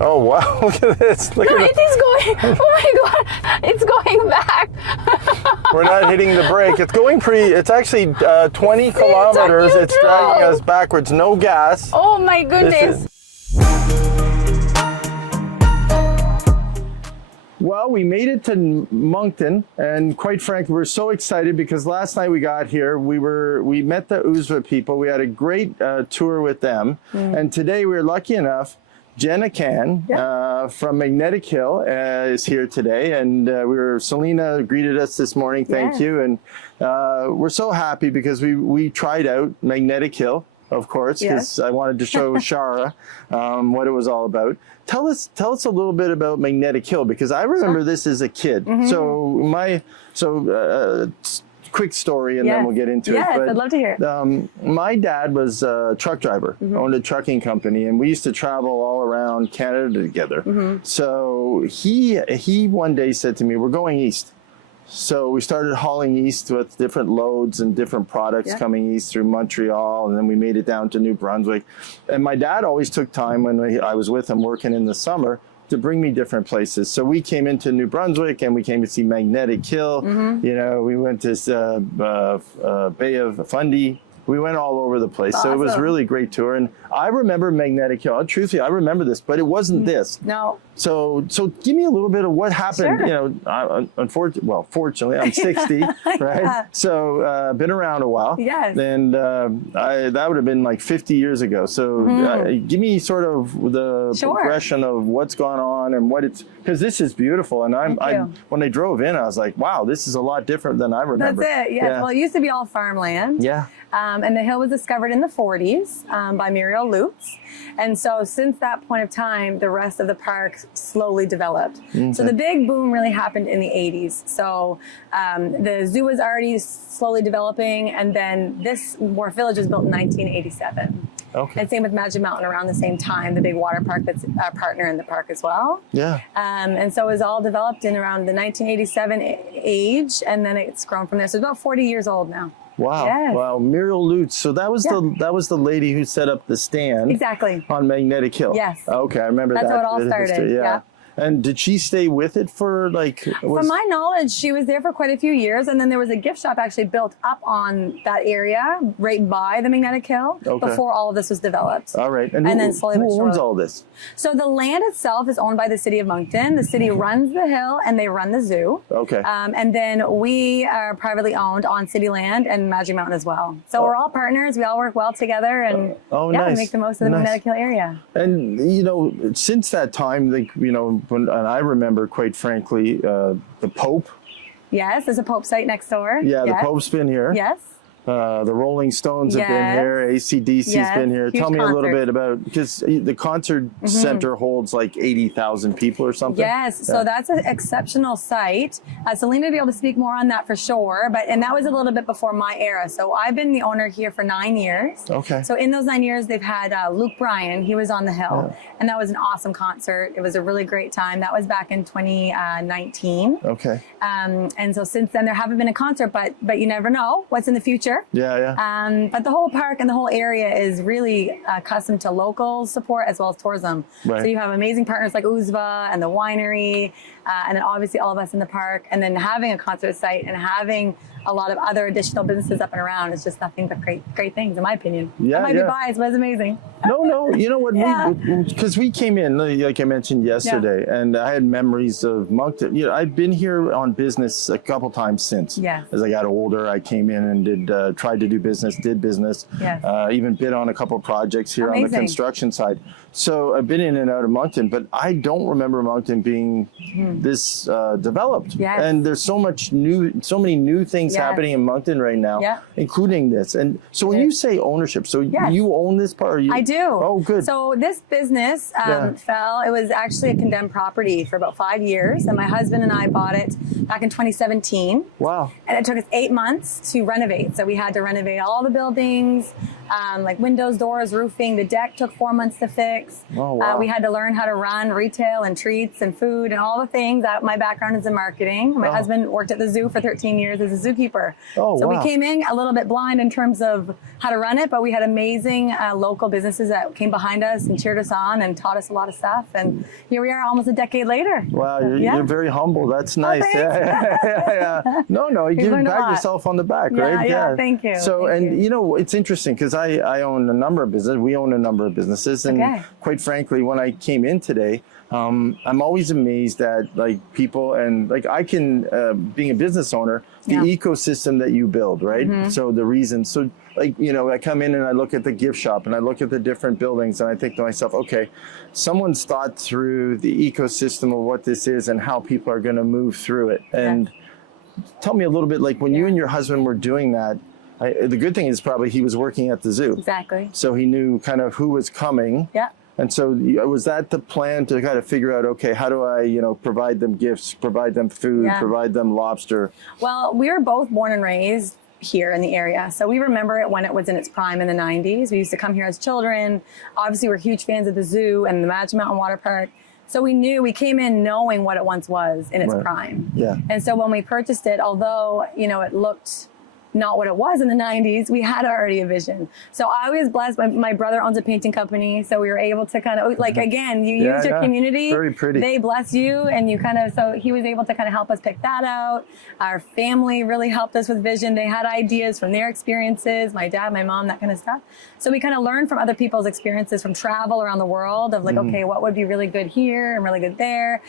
Oh, wow. Look at this. Look No, at it is going. Oh my God, it's going back. We're not hitting the brake. It's going it's actually 20 kilometers. It's dragging us backwards. No gas. Oh my goodness. Well, we made it to Moncton, and quite frankly, we're so excited because last night we got here, we met the USVA people. We had a great tour with them, and today we were lucky enough. Jenna Can from Magnetic Hill is here today, and Selena greeted us this morning. Thank you, and we're so happy because we tried out Magnetic Hill, of course, because I wanted to show Shara what it was all about. Tell us a little bit about Magnetic Hill, because I remember this as a kid. Quick story, and then we'll get into it. Yes, I'd love to hear it. My dad was a truck driver, owned a trucking company, and we used to travel all around Canada together. So he one day said to me, "We're going east." So we started hauling east with different loads and different products coming east through Montreal, and then we made it down to New Brunswick. And my dad always took time when I was with him working in the summer to bring me different places. So we came into New Brunswick and we came to see Magnetic Hill. You know, we went to Bay of Fundy. We went all over the place. So it was a really great tour. And I remember Magnetic Hill. Truthfully, I remember this, but it wasn't this. No. So give me a little bit of what happened. You know, fortunately, I'm 60, right? So been around a while. Yes. And that would have been like 50 years ago. So give me sort of the progression of what's gone on and what it's, because this is beautiful. And when I drove in, I was like, wow, this is a lot different than I remember. That's it. Yes. Yeah. Well, it used to be all farmland. Yeah. And the hill was discovered in the 40s by Muriel Lutz. And so since that point of time, the rest of the park slowly developed. So the big boom really happened in the 80s. So the zoo was already slowly developing, and then this Wharf Village was built in 1987. Okay. And same with Magic Mountain around the same time, the big water park that's a partner in the park as well. Yeah. And so it was all developed in around the 1987 age, and then it's grown from there. So it's about 40 years old now. Wow! Yes. Wow! Muriel Lutz. So that was the lady who set up the stand on Magnetic Hill. Yes. Okay, I remember that. That's how it all started. Yeah. And did she stay with it for like? From my knowledge, she was there for quite a few years, and then there was a gift shop actually built up on that area right by the Magnetic Hill before all of this was developed. All right, and then slowly who owns all this? So the land itself is owned by the city of Moncton. The city runs the hill, and they run the zoo. Okay. And then we are privately owned on city land and Magic Mountain as well. So we're all partners. We all work well together, and we make the most of the Magnetic Hill area. And you know, since that time, like and I remember, quite frankly, the Pope. Yes, there's a Pope site next door. Yeah, the Pope's been here. Yes. The Rolling Stones have been here. AC/DC's been here. Tell me a little bit about, because the concert center holds like 80,000 people or something. Yes, so that's an exceptional site. Selena will be able to speak more on that for sure, and that was a little bit before my era. So I've been the owner here for 9 years. Okay. So in those 9 years, they've had Luke Bryan. He was on the hill, and that was an awesome concert. It was a really great time. That was back in 2019. Okay. And so since then, there haven't been a concert, but you never know what's in the future. Yeah. But the whole park and the whole area is really accustomed to local support as well as tourism. Right. So you have amazing partners like USVA and the winery, and then obviously all of us in the park, and then having a concert site and having a lot of other additional businesses up and around is just nothing but great things, in my opinion. Yeah, I might be biased, but it's amazing. No, you know what? Because we came in, like I mentioned yesterday, and I had memories of Moncton. You know, I've been here on business a couple times since. Yeah. As I got older, I came in and tried to do business, did business. Yeah. Even bid on a couple projects here on the construction side. So I've been in and out of Moncton, but I don't remember Moncton being this developed. Yes. And there's so many new things happening in Moncton right now, including this. And so when you say ownership, so you own this part? Or you? I do. Oh, good. So this business it was actually a condemned property for about 5 years, and my husband and I bought it back in 2017. Wow. And it took us 8 months to renovate. So we had to renovate all the buildings, like windows, doors, roofing. The deck took 4 months to fix. Oh, wow. We had to learn how to run retail and treats and food and all the things. My background is in marketing. My husband worked at the zoo for 13 years as a zookeeper. zookeeper. Oh, so wow. we came in a little bit blind in terms of how to run it, but we had amazing local businesses that came behind us and cheered us on and taught us a lot of stuff. And here we are almost a decade later. Wow, So, you're very humble. That's nice. Yeah. No, you pat yourself on the back, right? Yeah, thank you. So, you know, it's interesting because I own a number of businesses. We own a number of businesses. And quite frankly, when I came in today, I'm always amazed at like people and like I can, being a business owner, the ecosystem that you build, right? So the reason, so like, you know, I come in and I look at the gift shop and I look at the different buildings and I think to myself, okay, someone's thought through the ecosystem of what this is and how people are going to move through it. And tell me a little bit, like when you and your husband were doing that, the good thing is probably he was working at the zoo. Exactly. So he knew kind of who was coming. Yeah. And so was that the plan to kind of figure out, okay, how do I, you know, provide them gifts, provide them food, provide them lobster? Well, we were both born and raised here in the area. So we remember it when it was in its prime in the 90s. We used to come here as children. Obviously, we're huge fans of the zoo and the Magic Mountain Water Park. So we came in knowing what it once was in its prime. Yeah. And so when we purchased it, although, you know, it looked not what it was in the 90s, we had already a vision. So I was blessed. My brother owns a painting company, so we were able to kind of, like, again, you use your community. Very pretty. They bless you, and you kind of, so he was able to kind of help us pick that out. Our family really helped us with vision. They had ideas from their experiences, my dad, my mom, that kind of stuff. So we kind of learned from other people's experiences from travel around the world of like, okay, what would be really good here and really good there.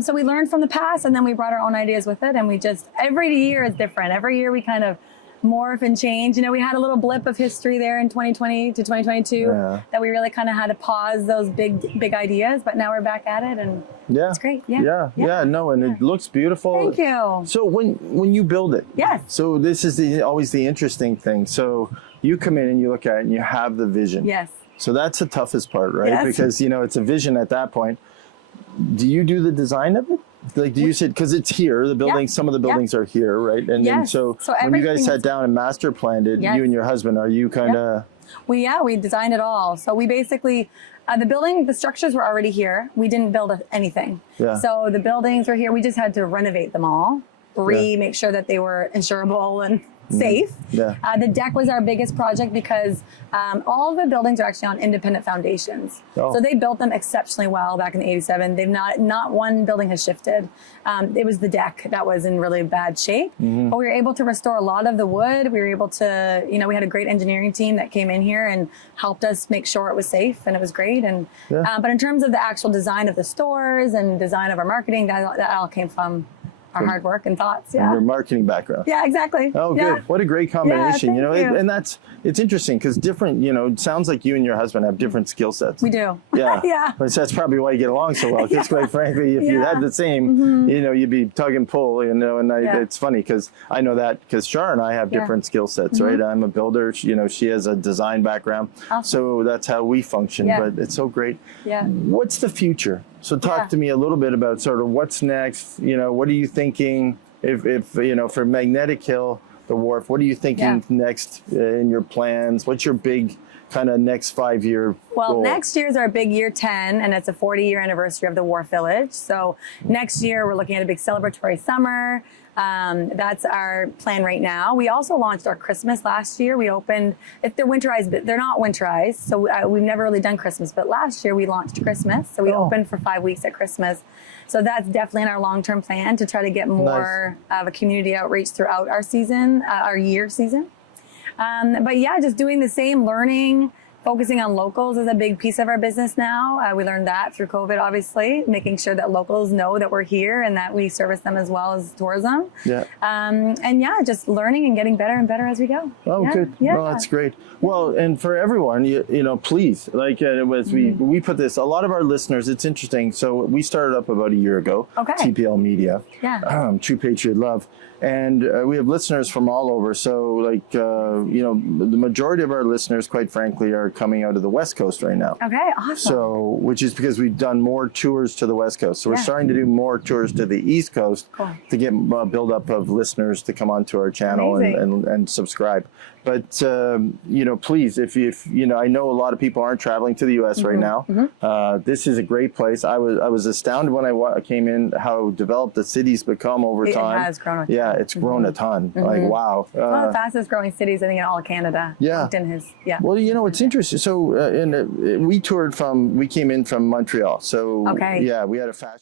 So we learned from the past, and then we brought our own ideas with it, and we just, every year is different. Every year we kind of morph and change. You know, we had a little blip of history there in 2020 to 2022 that we really kind of had to pause those big ideas, but now we're back at it, and it's great. No, and it looks beautiful. Thank you. So when you build it, so this is always the interesting thing. So you come in and you look at it and you have the vision. Yes. So that's the toughest part, right? Yes. Because, you know, it's a vision at that point. Do you do the design of it? Like, do you say, because it's here, the buildings, some of the buildings are here, right? And then so when you guys sat down and master planned it, you and your husband, are you kind of? We designed it all. So we basically, the structures were already here. We didn't build anything. So the buildings were here. We just had to renovate them all, make sure that they were insurable and safe. The deck was our biggest project because all of the buildings are actually on independent foundations. So they built them exceptionally well back in '87. They've not one building has shifted. It was the deck that was in really bad shape, but we were able to restore a lot of the wood. We were able to, you know, we had a great engineering team that came in here and helped us make sure it was safe, and it was great. And but in terms of the actual design of the stores and design of our marketing, that all came from our hard work and thoughts. Your marketing background. Yeah, exactly. Oh, good. What a great combination. You know, and it's interesting because different, you know, it sounds like you and your husband have different skill sets. We do. Yeah. But that's probably why you get along so well. Because quite frankly, if you had the same, you know, you'd be tug and pull, you know, and it's funny because I know that because Shar and I have different skill sets, right? I'm a builder, you know, she has a design background. So that's how we function, but it's so great. What's the future? So talk to me a little bit about sort of what's next, you know, what are you thinking if you know, for Magnetic Hill, the wharf, what are you thinking next in your plans? What's your big kind of next 5-year goal? Next year is our big year 10, and it's a 40-year anniversary of the Wharf Village. So next year we're looking at a big celebratory summer. That's our plan right now. We also launched our Christmas last year. We opened, if they're winterized, but they're not winterized. So we've never really done Christmas, but last year we launched Christmas. So we opened for 5 weeks at Christmas. So that's definitely in our long-term plan to try to get more of a community outreach throughout our season, our year season. But yeah, just doing the same, learning, focusing on locals is a big piece of our business now. We learned that through COVID, obviously, making sure that locals know that we're here and that we service them as well as tourism. And just learning and getting better and better as we go. Good. Well, that's great. Well, and for everyone, you know, please, like as we put this, a lot of our listeners, it's interesting. So we started up about a year ago, TPL Media, True Patriot Love. And we have listeners from all over. So like, you know, the majority of our listeners, quite frankly, are coming out of the West Coast right now. Okay, awesome. So, which is because we've done more tours to the West Coast. So we're starting to do more tours to the East Coast to get build up of listeners to come onto our channel and subscribe. But you know, please, if you know, I know a lot of people aren't traveling to the U.S. right now. This is a great place. I was astounded when I came in how developed the city's become over time. It has grown. It's grown a ton. Like wow, it's one of the fastest growing cities I think in all of Canada. Moncton has, Well, you know, it's interesting. So we came in from Montreal. So we had a fashion.